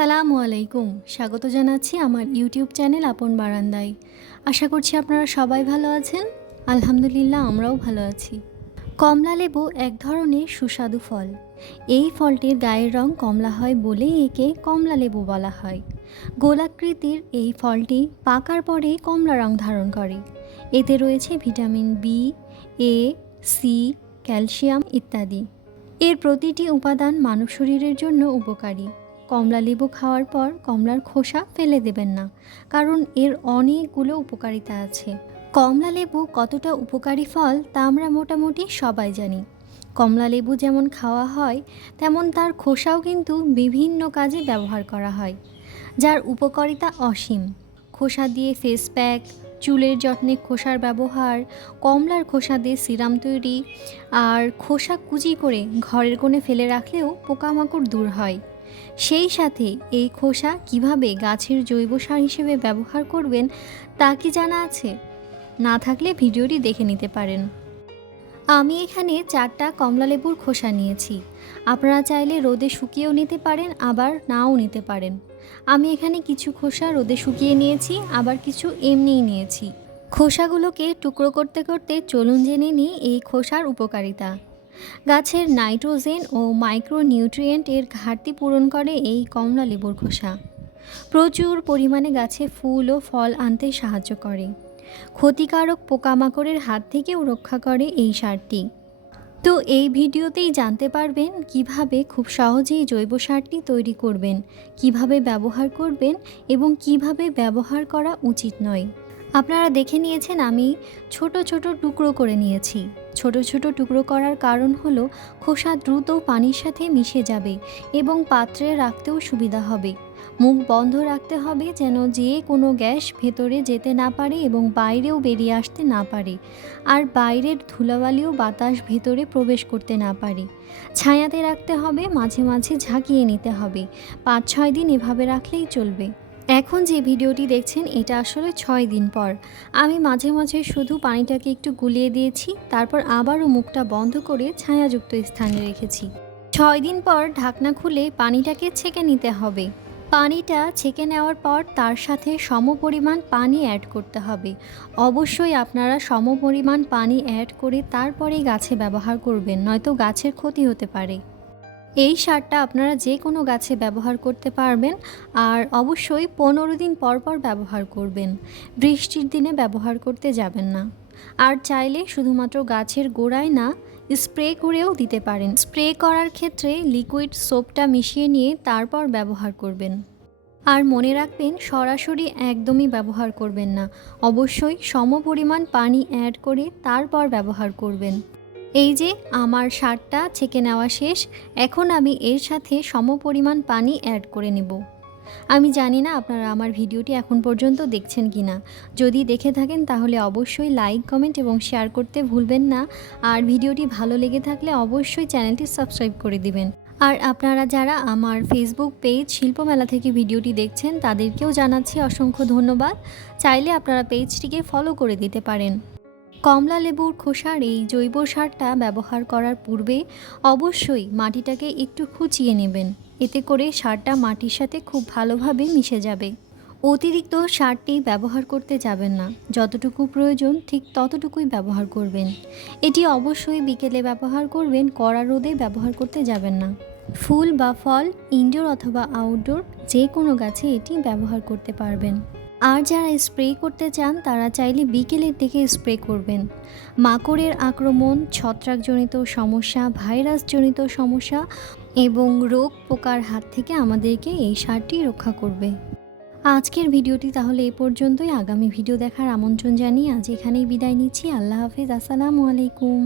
আসসালামু আলাইকুম। স্বাগত জানাচ্ছি আমার ইউটিউব চ্যানেল আপন বারান্দায়। আশা করছি আপনারা সবাই ভালো আছেন। আলহামদুলিল্লাহ আমরাও ভালো আছি। কমলা লেবু এক ধরনের সুস্বাদু ফল। এই ফলটির গায়ের রং কমলা হয় বলেই একে কমলা লেবু বলা হয়। গোলাকৃতির এই ফলটি পাকার পরে কমলা রং ধারণ করে। এতে রয়েছে ভিটামিন বি, এ, সি, ক্যালসিয়াম ইত্যাদি। এর প্রতিটি উপাদান মানব শরীরের জন্য উপকারী। কমলা লেবু খাওয়ার পর কমলার খোসা ফেলে দেবেন না, কারণ এর অনেকগুলো উপকারিতা আছে। কমলা লেবু কতটা উপকারী ফল তা আমরা মোটামুটি সবাই জানি। কমলা লেবু যেমন খাওয়া হয়, তেমন তার খোসাও কিন্তু বিভিন্ন কাজে ব্যবহার করা হয়, যার উপকারিতা অসীম। খোসা দিয়ে ফেস প্যাক, চুলের যত্নে খোসার ব্যবহার, কমলার খোসা দিয়ে সিরাম তৈরি, আর খোসা কুচি করে ঘরের কোণে ফেলে রাখলেও পোকামাকড় দূর হয়। সেই সাথে এই খোসা কিভাবে গাছের জৈব সার হিসেবে ব্যবহার করবেন তা কি জানা আছে? না থাকলে ভিডিওটি দেখে নিতে পারেন। আমি এখানে 4টা কমলা লেবুর খোসা নিয়েছি। আপনারা চাইলে রোদে শুকিয়েও নিতে পারেন, আবার নাও নিতে পারেন। আমি এখানে কিছু খোসা রোদে শুকিয়ে নিয়েছি, আবার কিছু এমনিই নিয়েছি। খোসাগুলোকে টুকরো করতে করতে চলুন জেনে নিই এই খোসার উপকারিতা। গাছের নাইট্রোজেন ও মাইক্রোনিউট্রিয়েন্ট এর ঘাটতি পূরণ করে এই কমলা লেবুর খোসা। প্রচুর পরিমাণে গাছে ফুল ও ফল আনতে সাহায্য করে। ক্ষতিকারক পোকামাকড়ের হাত থেকেও রক্ষা করে এই সারটি। তো এই ভিডিওতেই জানতে পারবেন কিভাবে খুব সহজেই জৈব সারটি তৈরি করবেন, কিভাবে ব্যবহার করবেন এবং কিভাবে ব্যবহার করা উচিত নয়। আপনারা দেখে নিয়েছেন আমি ছোট ছোট টুকরো করে নিয়েছি। ছোট ছোট টুকরো করার কারণ হলো খোসা দ্রুত পানির সাথে মিশে যাবে এবং পাত্রে রাখতেও সুবিধা হবে। মুখ বন্ধ রাখতে হবে যেন যে কোনো গ্যাস ভেতরে যেতে না পারে এবং বাইরেও বেরিয়ে আসতে না পারে, আর বাইরের ধুলাবালিও বাতাস ভেতরে প্রবেশ করতে না পারে। ছায়াতে রাখতে হবে, মাঝে মাঝে ঝাঁকিয়ে নিতে হবে। 5-6 দিন এভাবে রাখলেই চলবে। এখন যে ভিডিওটি দেখছেন এটা আসলে 6 দিন পর। আমি মাঝে মাঝে শুধু পানিটাকে একটু গুলিয়ে দিয়েছি, তারপর আবারও মুখটা বন্ধ করে ছায়াযুক্ত স্থানে রেখেছি। 6 দিন পর ঢাকনা খুলে পানিটাকে ছেঁকে নিতে হবে। পানিটা ছেঁকে নেওয়ার পর তার সাথে সমপরিমাণ পানি অ্যাড করতে হবে। অবশ্যই আপনারা সমপরিমাণ পানি অ্যাড করে তারপরেই গাছে ব্যবহার করবেন, নয়তো গাছের ক্ষতি হতে পারে। এই সারটা আপনারা যে কোনো গাছে ব্যবহার করতে পারবেন, আর অবশ্যই 15 দিন পর পর ব্যবহার করবেন। বৃষ্টির দিনে ব্যবহার করতে যাবেন না। আর চাইলে শুধুমাত্র গাছের গোড়ায় না, স্প্রে করেও দিতে পারেন। স্প্রে করার ক্ষেত্রে লিকুইড সোপটা মিশিয়ে নিয়ে তারপর ব্যবহার করবেন। আর মনে রাখবেন, সরাসরি একদমই ব্যবহার করবেন না। অবশ্যই সমপরিমাণ পানি অ্যাড করে তারপর ব্যবহার করবেন। এই যে আমার সারটা ছেঁকে নেওয়া শেষ। এখন আমি এর সাথে সমপরিমাণ পানি অ্যাড করে নেব। আমি জানি না আপনারা আমার ভিডিওটি এখন পর্যন্ত দেখছেন কি না। যদি দেখে থাকেন তাহলে অবশ্যই লাইক, কমেন্ট এবং শেয়ার করতে ভুলবেন না। আর ভিডিওটি ভালো লেগে থাকলে অবশ্যই চ্যানেলটি সাবস্ক্রাইব করে দিবেন। আর আপনারা যারা আমার ফেসবুক পেজ শিল্পমেলা থেকে ভিডিওটি দেখছেন তাদেরকেও জানাচ্ছি অসংখ্য ধন্যবাদ। চাইলে আপনারা পেজটিকে ফলো করে দিতে পারেন। কমলা লেবুর খোসার এই জৈব সারটা ব্যবহার করার পূর্বে অবশ্যই মাটিটাকে একটু খুঁচিয়ে নেবেন। এতে করে সারটা মাটির সাথে খুব ভালোভাবে মিশে যাবে। অতিরিক্ত সারটি ব্যবহার করতে যাবেন না। যতটুকু প্রয়োজন ঠিক ততটুকুই ব্যবহার করবেন। এটি অবশ্যই বিকেলে ব্যবহার করবেন, কড়া রোদে ব্যবহার করতে যাবেন না। ফুল বা ফল ইনডোর অথবা আউটডোর যে কোনো গাছে এটি ব্যবহার করতে পারবেন। আর যারা স্প্রে করতে চান তারা চাইলে বিকেলের দিকে স্প্রে করবেন। মাকড়ের আক্রমণ, ছত্রাকজনিত সমস্যা, ভাইরাসজনিত সমস্যা এবং রোগ পোকার হাত থেকে আমাদেরকে এই সারটি রক্ষা করবে। আজকের ভিডিওটি তাহলে এই পর্যন্তই। আগামী ভিডিও দেখার আমন্ত্রণ জানিয়ে আজ এখানেই বিদায় নিচ্ছি। আল্লাহ হাফেজ। আসসালামু আলাইকুম।